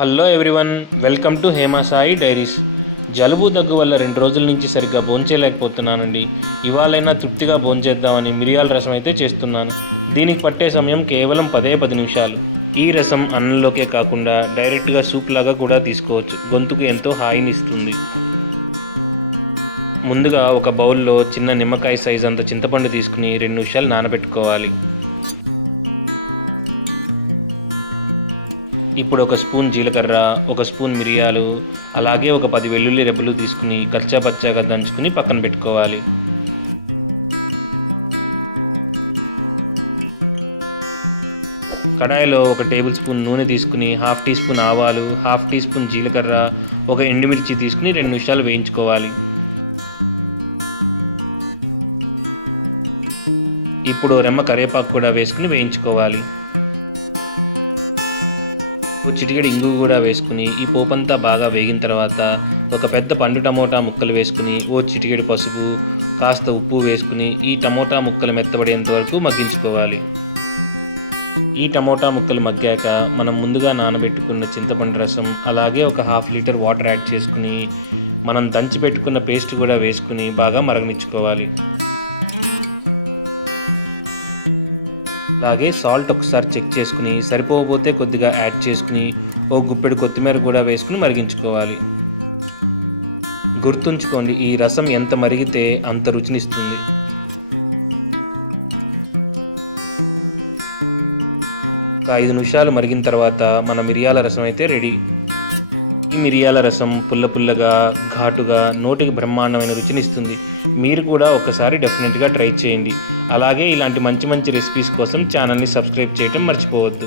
Hello everyone, welcome to Hema Sai diaries. జలుబు దగ్గు వల్ల 2 రోజుల నుంచి సరిగ్గా భోంచేయలేకపోతున్నానండి. ఇవాళైనా తృప్తిగా భోంచేద్దామని మిరియాల రసం అయితే చేస్తున్నాను. దీనికి పట్టే సమయం కేవలం 10 నిమిషాలు. ఈ రసం అన్నంలోకే కాకుండా డైరెక్ట్గా సూప్ లాగా కూడా తీసుకోవచ్చు. గొంతుకు ఎంతో హాయిని ఇస్తుంది. ముందుగా ఒక బౌల్లో చిన్న నిమ్మకాయ సైజ్ అంత చింతపండు తీసుకుని 2 నిమిషాలు నానబెట్టుకోవాలి. ఇప్పుడు ఒక స్పూన్ జీలకర్ర, ఒక స్పూన్ మిరియాలు, అలాగే ఒక 10 వెల్లుల్లి రెబ్బలు తీసుకుని కచ్చా పచ్చాగా దంచుకుని పక్కన పెట్టుకోవాలి. కడాయిలో ఒక టేబుల్ స్పూన్ నూనె తీసుకుని 1/2 టీ స్పూన్ ఆవాలు, 1/2 టీ స్పూన్ జీలకర్ర, ఒక ఎండుమిర్చి తీసుకుని 2 నిమిషాలు వేయించుకోవాలి. ఇప్పుడు రెమ్మ కరివేపాకు కూడా వేసుకుని వేయించుకోవాలి. చిటికెడు ఇంగు కూడా వేసుకుని ఈ పోపంతా బాగా వేగిన తర్వాత ఒక పెద్ద పండు టమోటా ముక్కలు వేసుకుని చిటికెడు పసుపు, కాస్త ఉప్పు వేసుకుని ఈ టమోటా ముక్కలు మెత్తబడేంత వరకు మగ్గించుకోవాలి. ఈ టమోటా ముక్కలు మగ్గాక మనం ముందుగా నానబెట్టుకున్న చింతపండు రసం, అలాగే ఒక 1/2 లీటర్ వాటర్ యాడ్ చేసుకుని మనం దంచి పెట్టుకున్న పేస్ట్ కూడా వేసుకుని బాగా మరగనిచ్చుకోవాలి. అలాగే సాల్ట్ ఒకసారి చెక్ చేసుకుని సరిపోకపోతే కొద్దిగా యాడ్ చేసుకుని గుప్పెడు కొత్తిమీర కూడా వేసుకుని మరిగించుకోవాలి. గుర్తుంచుకోండి, ఈ రసం ఎంత మరిగితే అంత రుచినిస్తుంది. ఒక 5 నిమిషాలు మరిగిన తర్వాత మన మిరియాల రసం అయితే రెడీ. ఈ మిరియాల రసం పుల్లగా, ఘాటుగా, నోటికి బ్రహ్మాండమైన రుచినిస్తుంది. మీరు కూడా ఒకసారి డెఫినెట్గా ట్రై చేయండి. అలాగే ఇలాంటి మంచి రెసిపీస్ కోసం ఛానల్ని సబ్స్క్రైబ్ చేయటం మర్చిపోవద్దు.